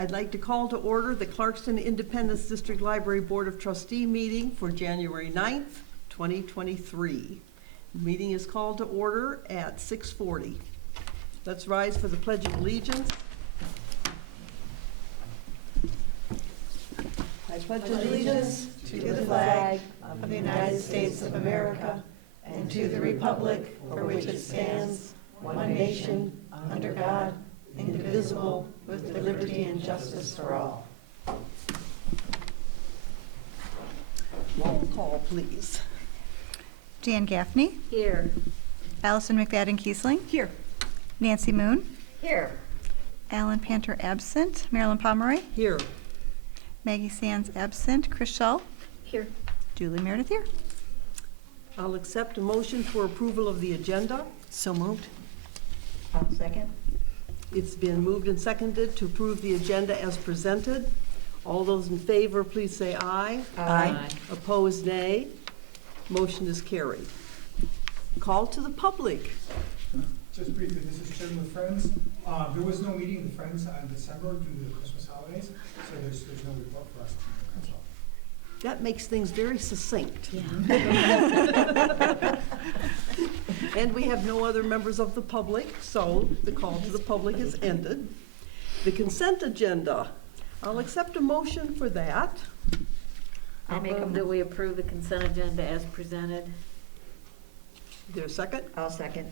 I'd like to call to order the Clarkston Independence District Library Board of Trustee meeting for January 9th, 2023. The meeting is called to order at 6:40. Let's rise for the Pledge of Allegiance. I pledge allegiance to the flag of the United States of America and to the republic for which it stands, one nation, under God, indivisible, with liberty and justice for all. Roll call, please. Jan Gaffney. Here. Allison McFadden-Kiesling. Here. Nancy Moon. Here. Alan Panter absent. Marilyn Pomeroy. Here. Maggie Sands absent. Chris Shull. Here. Julie Meredith here. I'll accept a motion for approval of the agenda. So moved. I'll second. It's been moved and seconded to approve the agenda as presented. All those in favor, please say aye. Aye. Opposed, nay. Motion is carried. Call to the public. Just briefly, this is Jim with Friends. There was no meeting with Friends in December due to the Christmas holidays, so there's no report for us tonight. That's all. That makes things very succinct. And we have no other members of the public, so the call to the public is ended. The consent agenda. I'll accept a motion for that. I make them that we approve the consent agenda as presented. Is there a second? I'll second.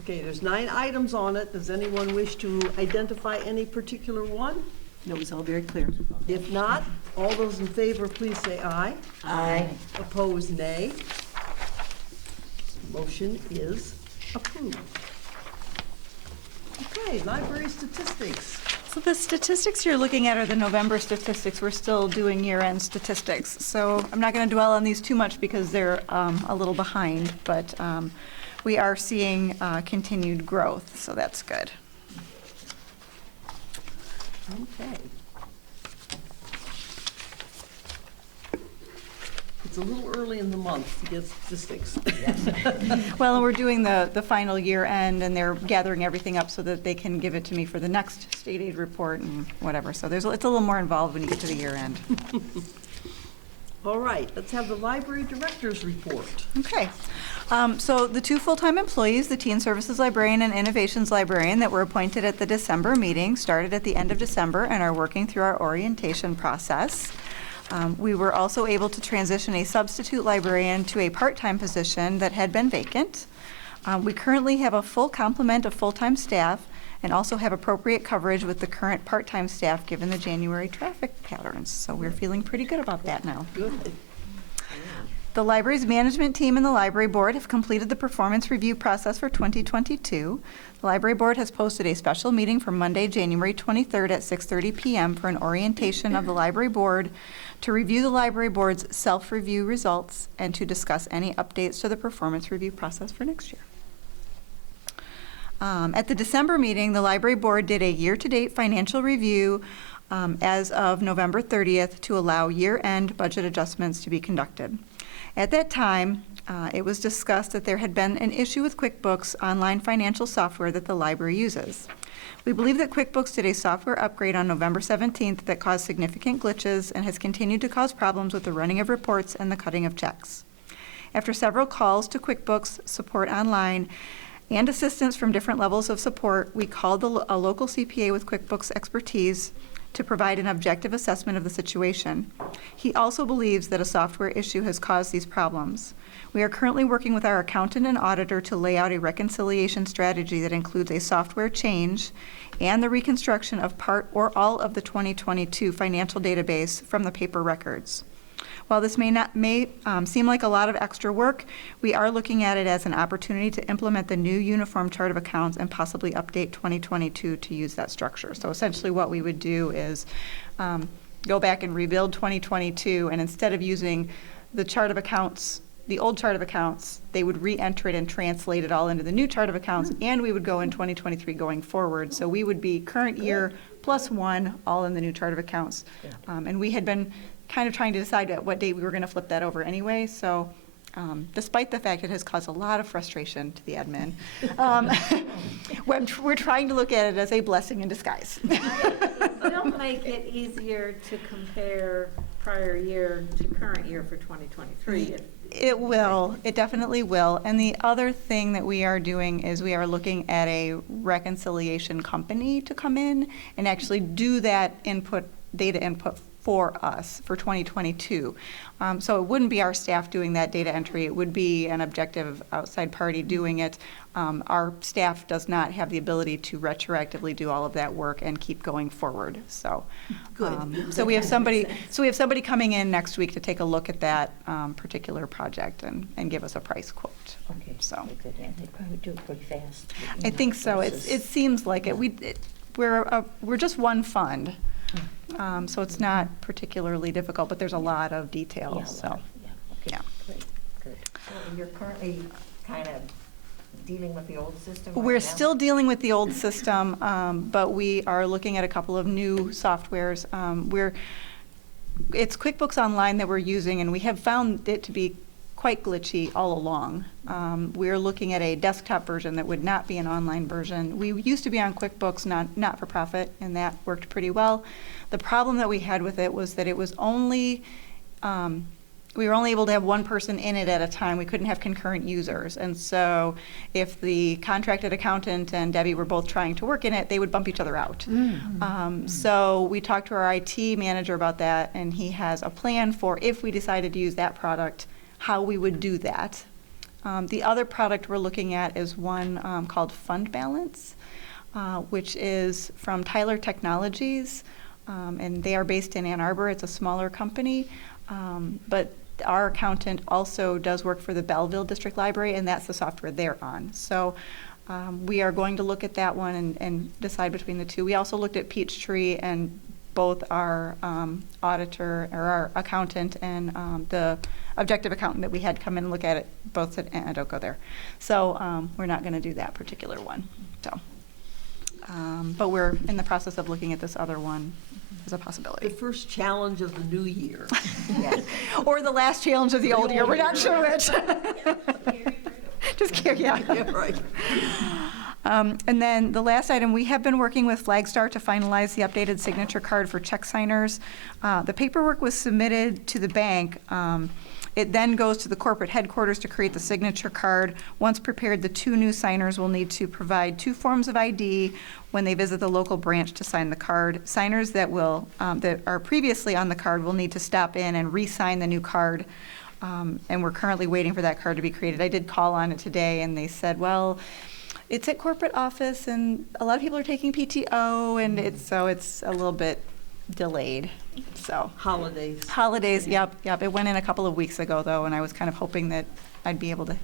Okay, there's 9 items on it. Does anyone wish to identify any particular one? No, it was all very clear. If not, all those in favor, please say aye. Aye. Opposed, nay. Motion is approved. Okay, library statistics. So the statistics you're looking at are the November statistics. We're still doing year-end statistics. So I'm not going to dwell on these too much because they're a little behind, but we are seeing continued growth, so that's good. Okay. It's a little early in the month to get statistics. Well, and we're doing the final year end, and they're gathering everything up so that they can give it to me for the next state aid report and whatever. So it's a little more involved when you get to the year end. All right, let's have the library director's report. Okay. So the 2 full-time employees, the Teen Services Librarian and Innovations Librarian that were appointed at the December meeting, started at the end of December and are working through our orientation process. We were also able to transition a substitute librarian to a part-time position that had been vacant. We currently have a full complement of full-time staff and also have appropriate coverage with the current part-time staff given the January traffic patterns. So we're feeling pretty good about that now. Good. The library's management team and the library board have completed the performance review process for 2022. The library board has posted a special meeting for Monday, January 23rd at 6:30 p.m. for an orientation of the library board to review the library board's self-review results and to discuss any updates to the performance review process for next year. At the December meeting, the library board did a year-to-date financial review as of November 30th to allow year-end budget adjustments to be conducted. At that time, it was discussed that there had been an issue with QuickBooks online financial software that the library uses. We believe that QuickBooks did a software upgrade on November 17th that caused significant glitches and has continued to cause problems with the running of reports and the cutting of checks. After several calls to QuickBooks support online and assistance from different levels of support, we called a local CPA with QuickBooks expertise to provide an objective assessment of the situation. He also believes that a software issue has caused these problems. We are currently working with our accountant and auditor to lay out a reconciliation strategy that includes a software change and the reconstruction of part or all of the 2022 financial database from the paper records. While this may seem like a lot of extra work, we are looking at it as an opportunity to implement the new uniform chart of accounts and possibly update 2022 to use that structure. So essentially what we would do is go back and rebuild 2022, and instead of using the chart of accounts, the old chart of accounts, they would re-enter it and translate it all into the new chart of accounts, and we would go in 2023 going forward. So we would be current year +1, all in the new chart of accounts. And we had been kind of trying to decide at what date we were going to flip that over anyway. So despite the fact it has caused a lot of frustration to the admin. We're trying to look at it as a blessing in disguise. It'll make it easier to compare prior year to current year for 2023. It will, it definitely will. And the other thing that we are doing is we are looking at a reconciliation company to come in and actually do that input, data input for us for 2022. So it wouldn't be our staff doing that data entry, it would be an objective outside party doing it. Our staff does not have the ability to retroactively do all of that work and keep going forward, so. Good. So we have somebody coming in next week to take a look at that particular project and give us a price quote. Okay, So. good, and they probably do it pretty fast. I think so, it seems like it. We're just one fund, so it's not particularly difficult, but there's a lot of detail, so. Okay, Yeah. great, good. So you're currently kind of dealing with the old system right We're now? still dealing with the old system, but we are looking at a couple of new softwares. It's QuickBooks Online that we're using, and we have found it to be quite glitchy all along. We're looking at a desktop version that would not be an online version. We used to be on QuickBooks not-for-profit, and that worked pretty well. The problem that we had with it was that it was only we were only able to have one person in it at a time. We couldn't have concurrent users. And so if the contracted accountant and Debbie were both trying to work in it, they would bump each other out. So we talked to our IT manager about that, and he has a plan for if we decided to use that product, how we would do that. The other product we're looking at is one called Fund Balance, which is from Tyler Technologies, and they are based in Ann Arbor. It's a smaller company, but our accountant also does work for the Belleville District Library, and that's the software they're on. So we are going to look at that one and decide between the two. We also looked at Peachtree, and both our auditor, or our accountant, and the objective accountant that we had come in and look at it, both said, don't go there. So we're not going to do that particular one. So, but we're in the process of looking at this other one as a The possibility. first challenge of the new year. Yes. Or the last challenge of the old year, we're not sure which. Just kidding, yeah. Yeah, right. And then the last item, we have been working with Flagstar to finalize the updated signature card for check signers. The paperwork was submitted to the bank. It then goes to the corporate headquarters to create the signature card. Once prepared, the two new signers will need to provide 2 forms of ID when they visit the local branch to sign the card. Signers that are previously on the card will need to stop in and re-sign the new card. And we're currently waiting for that card to be created. I did call on it today, and they said, well, it's at corporate office, and a lot of people are taking PTO, and it's a little bit delayed, so. Holidays. Yep. It went in a couple of weeks ago, though, and I was kind of hoping that I'd be able to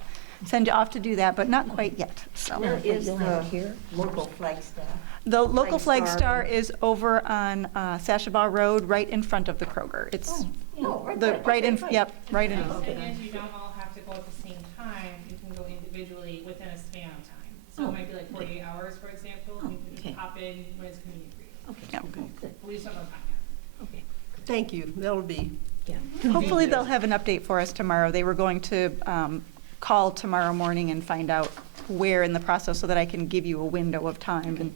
send you off to do that, but not quite yet, so. Where is You'll have it the here? local flag staff? The local Flagstar. Flagstar is over on Sashabaw Road, right in front of the Kroger. It's Oh, right the, there. right in, Okay, fine. yep, right in. And you don't all have to go at the same time, you can go individually within a span of time. So it might be like 48 hours, for example, you can okay. just pop in when it's convenient for you. Okay, Yep. good, At least on the time. okay, Thank you. That'll be, yeah. Hopefully they'll have an update for us tomorrow. They were going to call tomorrow morning and find out where in the process so that I can give you a window of time.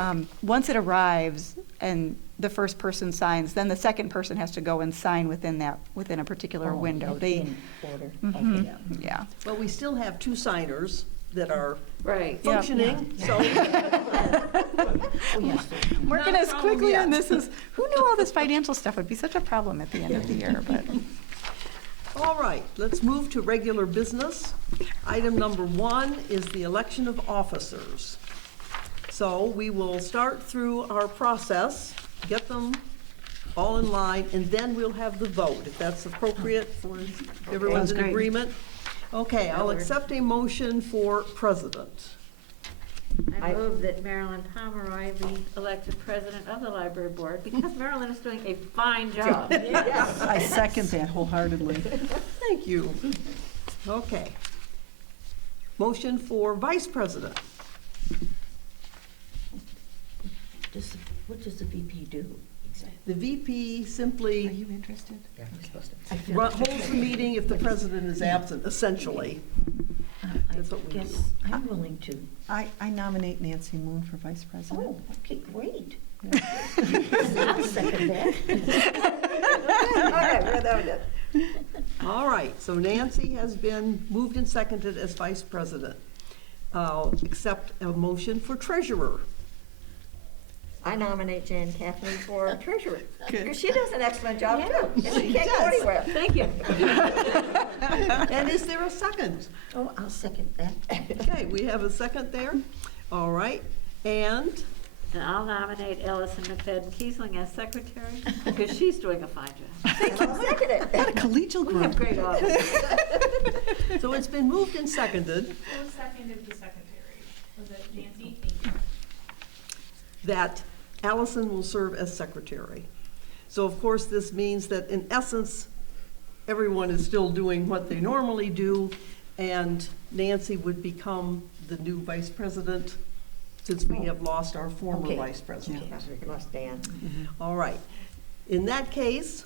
And once it arrives and the first person signs, then the second person has to go and sign within a particular Oh, window. it's They, in order. Mhm. Okay. yeah. well, we still have 2 signers that are Right. Yeah. functioning, so. Oh, yes, Working Not a as problem quickly yet. on this as, who knew all this financial stuff would be such a problem at the end of the year, but. All right, let's move to regular business. Item number 1 is the election of officers. So we will start through our process, get them all in line, and then we'll have the vote, if that's appropriate for everyone's in Sounds great. agreement. Okay, I'll accept a motion for president. I move that Marilyn Pomeroy be elected president of the library board because Marilyn is doing a fine job. I second that wholeheartedly. Thank you. Okay. Motion for vice president. What does the VP do? The VP simply interested? Yeah, we're supposed to. holds the meeting if the president is absent, essentially. That's what we do. I'm willing to. I nominate Nancy Moon for vice president. Oh, okay, great. I'll second that. Okay, we're done with it. All right, so Nancy has been moved and seconded as vice president. I'll accept a motion for treasurer. I nominate Jan Kathleen for treasurer, Good. because she does an excellent job too, and she She can't go does. anywhere. Thank you. And is there a second? Oh, I'll second that. Okay, we have a second there. All right, and And I'll nominate Ellison McFadden Kiesling as secretary, because she's doing a fine job. And I'll second it. What a collegial We have group. great officers. so it's been moved and seconded Who seconded the secretary? Was it Nancy? Thank you. that Allison will serve as secretary. So of course, this means that in essence, everyone is still doing what they normally do, and Nancy would become the new vice president since we have lost our former Okay. vice president. We lost Dan. All right. In that case,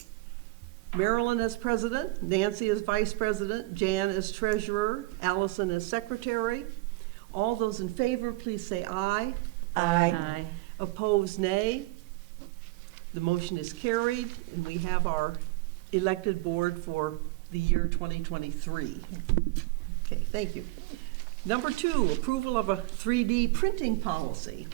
Marilyn as president, Nancy as vice president, Jan as treasurer, Allison as secretary. All those in favor, please say aye. Aye. Opposed, nay. The motion is carried, and we have our elected board for the year 2023. Okay, thank you. Number 2, approval of a 3D printing policy.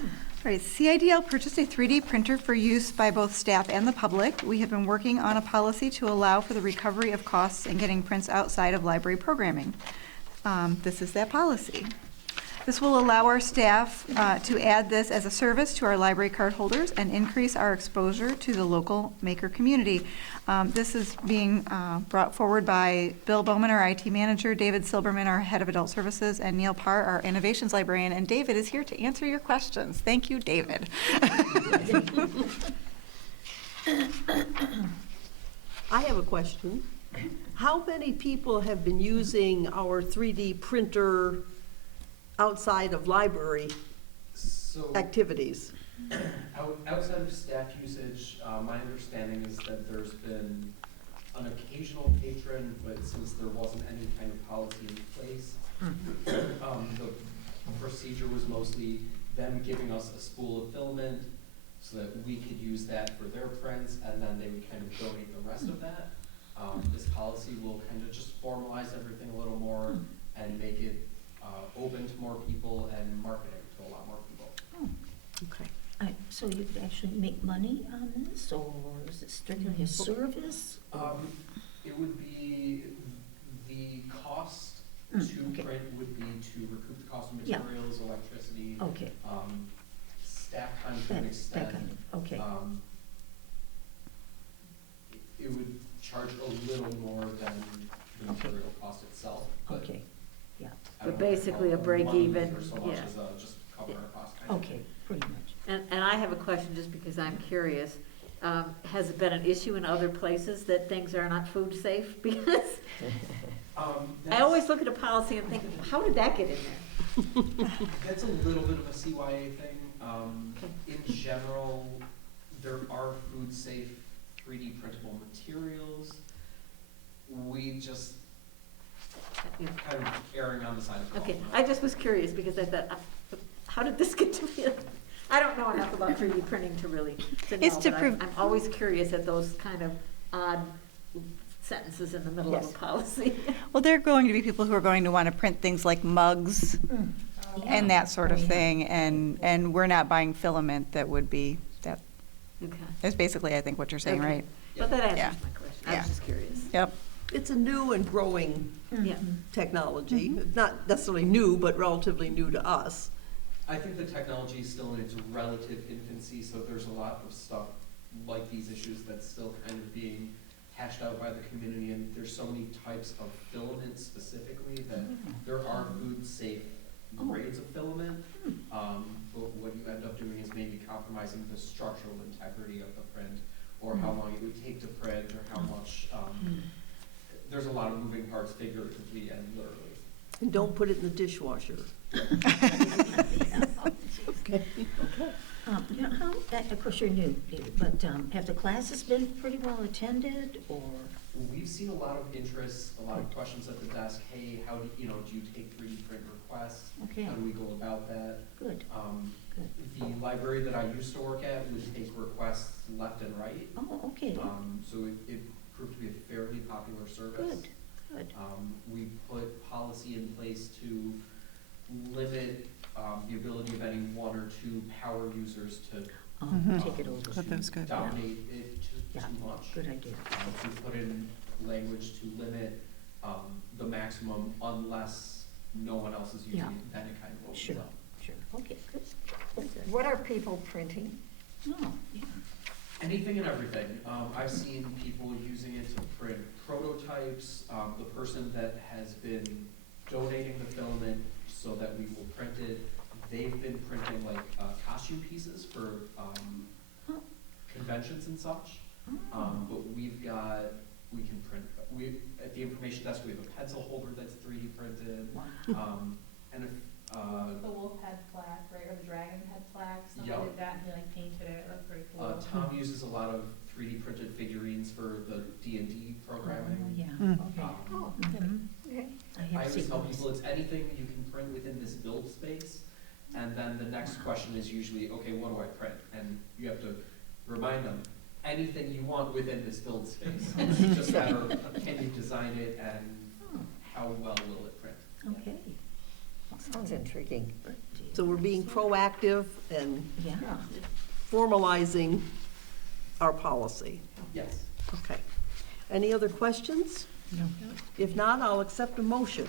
All right, CIDL purchased a 3D printer for use by both staff and the public. We have been working on a policy to allow for the recovery of costs and getting prints outside of library programming. This is that policy. This will allow our staff to add this as a service to our library card holders and increase our exposure to the local maker community. This is being brought forward by Bill Bowman, our IT manager, David Silberman, our head of adult services, and Neil Parr, our innovations librarian. And David is here to answer your questions. Thank you, David. I have a question. How many people have been using our 3D printer outside of library So, activities? outside of staff usage, my understanding is that there's been an occasional patron, but since there wasn't any kind of policy in place, the procedure was mostly them giving us a spool of filament so that we could use that for their prints, and then they would kind of donate the rest of that. This policy will kind of just formalize everything a little more and make it open to more people and market it to a lot more people. Okay. So you could actually make money on this, or is it strictly a service? It would be, the cost to okay. print would be to recoup the cost of Yeah. materials, electricity, Okay, staff time to an that extent. kind of, okay. It would charge a little more than the material cost itself, but Okay, yeah, I don't But know if basically it's a break money even, or so much yeah. as just cover our cost kind of. okay, pretty much. And I have a question, just because I'm curious. Has it been an issue in other places that things are not food safe? Because I always look at a policy and think, how did that get in there? That's a little bit of a CYA thing. In general, there are food safe 3D printable materials. We just kind of erring on the side of Okay, caution. I just was curious because I thought, how did this get to be? I don't know enough about 3D printing to really to know, It's to but I'm always curious at those kind of odd sentences in the middle of Yes. a policy. Well, there are going to be people who are going to want to print things like mugs and that sort of Oh, yeah. thing, and we're not buying filament that would be, that Okay, is basically, I think, what you're saying, Okay. right? but that answers Yeah. my question. I Yeah. was just curious. Yep. It's a new and growing Yeah. technology, not necessarily new, but relatively new to us. I think the technology is still in its relative infancy, so there's a lot of stuff like these issues that's still kind of being hashed out by the community, and there's so many types of filament specifically that there are food-safe grades of filament, but what you end up doing is maybe compromising the structural integrity of the print, or how long it would take to print, or how much, there's a lot of moving parts figuratively and literally. And don't put it in the dishwasher. Okay. You know, of course, you're new, but have the classes been pretty well attended, or? We've seen a lot of interest, a lot of questions at the desk. Hey, how do you know? Do you take 3D print requests? Okay, How do we go about that? good. Good. The library that I used to work at would take requests left and right. Oh, okay, So it proved to be a fairly popular service. good, good. We put policy in place to limit the ability of any one or two power users to Take it over. Thought that was good. dominate it Yeah. too much. Good idea. We put in language to limit the maximum unless no one else is using Yeah. it, then it kind of opens Sure. up. Sure, okay, good. Good. What are people printing? Oh, yeah. Anything and everything. I've seen people using it to print prototypes. The person that has been donating the filament so that we will print it, they've been printing like costume pieces for conventions and such. But we can print, at the information desk, we have a pencil holder that's 3D printed. Wow. And if, The wolf head plaque, right, or the dragon head plaque, somebody Yep. did that and he like painted it, it looked pretty cool. Tom uses a lot of 3D printed figurines for the D&D Oh, programming. yeah, Mm. okay. Um, Mhm. Okay. I I have always seen tell those. people it's anything you can print within this build space, and then the next question is usually, okay, what do I print? And you have to remind them, anything you want within this build space. It's just a matter of, can you design it and Oh, how well will it print? okay. Sounds intriguing. Good deal. So we're being proactive and Yeah. formalizing our policy. Yes. Okay. Any other questions? No. If not, I'll accept a motion.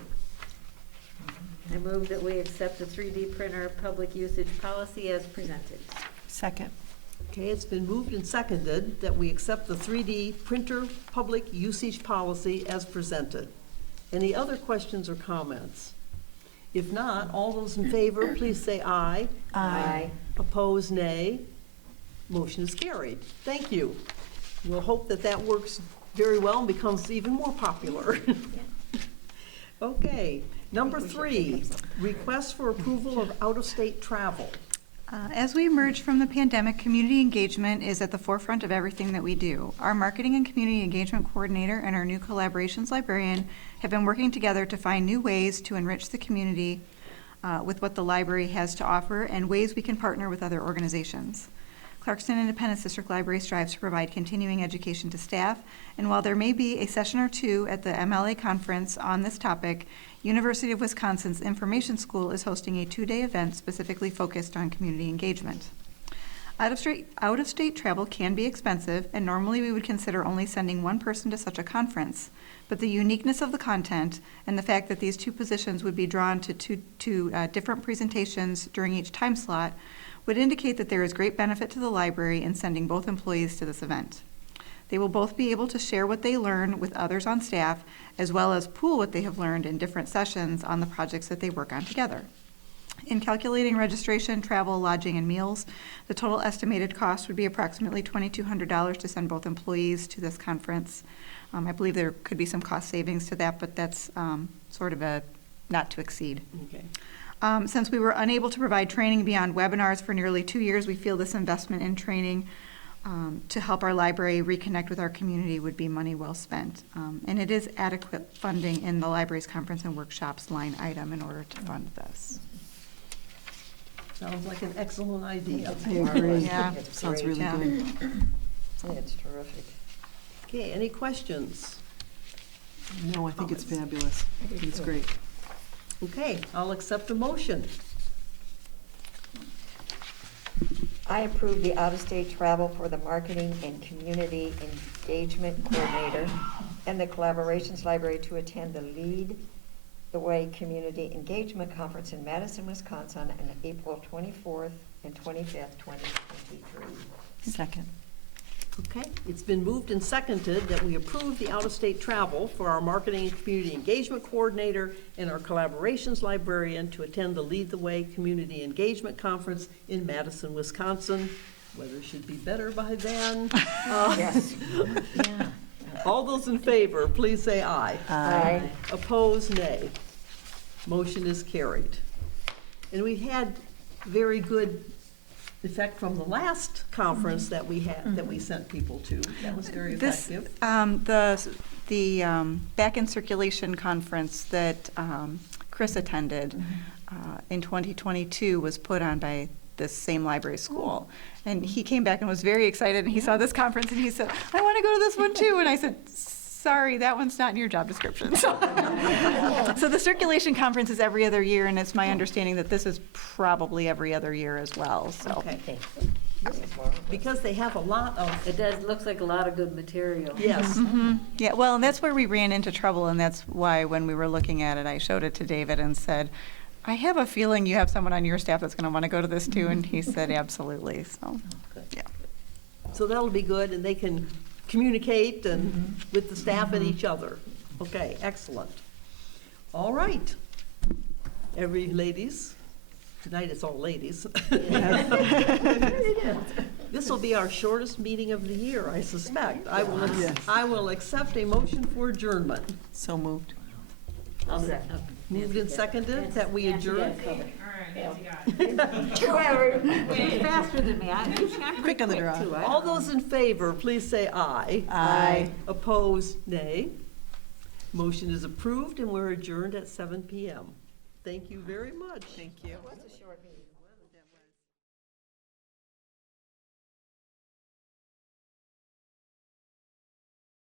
I move that we accept the 3D printer public usage policy as presented. Second. Okay, it's been moved and seconded that we accept the 3D printer public usage policy as presented. Any other questions or comments? If not, all those in favor, please say aye. Aye. Opposed, nay. Motion is carried. Thank you. We'll hope that that works very well and becomes even more popular. Okay, number 3, request for approval of out-of-state travel. As we emerge from the pandemic, community engagement is at the forefront of everything that we do. Our marketing and community engagement coordinator and our new collaborations librarian have been working together to find new ways to enrich the community with what the library has to offer and ways we can partner with other organizations. Clarkston Independence District Library strives to provide continuing education to staff, and while there may be a session or two at the MLA conference on this topic, University of Wisconsin's Information School is hosting a 2-day event specifically focused on community engagement. Out-of-state travel can be expensive, and normally we would consider only sending one person to such a conference, but the uniqueness of the content and the fact that these two positions would be drawn to two different presentations during each time slot would indicate that there is great benefit to the library in sending both employees to this event. They will both be able to share what they learn with others on staff, as well as pool what they have learned in different sessions on the projects that they work on together. In calculating registration, travel, lodging, and meals, the total estimated cost would be approximately $2,200 to send both employees to this conference. I believe there could be some cost savings to that, but that's sort of a not to exceed. Okay. Since we were unable to provide training beyond webinars for nearly 2 years, we feel this investment in training to help our library reconnect with our community would be money well spent. And it is adequate funding in the library's conference and workshops line item in order to fund this. Sounds like an excellent idea. I agree. Yeah. It's Sounds great. really Yeah. good. It's terrific. Okay, any questions? No, I think it's fabulous. I think it's great. Okay, I'll accept a motion. I approve the out-of-state travel for the marketing and community engagement coordinator and the collaborations library to attend the Lead the Way Community Engagement Conference in Madison, Wisconsin on April 24th and 25th, 2023. Second. Okay, it's been moved and seconded that we approve the out-of-state travel for our marketing and community engagement coordinator and our collaborations librarian to attend the Lead the Way Community Engagement Conference in Madison, Wisconsin. Weather should be better by then. Yes. Yeah. All those in favor, please say aye. Aye. Opposed, nay. Motion is carried. And we had very good effect from the last conference that we had, that we sent people to. That was very This, effective. the Back in Circulation Conference that Chris attended in 2022 was put on by this same library school. And he came back and was very excited, and he saw this conference, and he said, I want to go to this one too. And I said, sorry, that one's not in your job description. So the Circulation Conference is every other year, and it's my understanding that this is probably every other year as well, so. Okay, Okay. because they have a lot of, It does, looks like a lot of good material. yes, Yeah, well, and that's where we ran into trouble, and that's why when we were looking at it, I showed it to David and said, I have a feeling you have someone on your staff that's going to want to go to this too, and he said, absolutely, so, yeah. so that'll be good, and they can communicate and with the staff and each other. Okay, excellent. All right. Ladies, tonight it's all ladies. This will be our shortest meeting of the year, I suspect. Yes. I will accept a motion for adjournment. So moved. Moved and seconded that we adjourn. All right, Nancy got it. Faster than me, I'm Quick on the draw. too. All those in favor, please say aye. Aye. Opposed, nay. Motion is approved, and we're adjourned at 7 PM. Thank you very much. Thank you. It was a short meeting.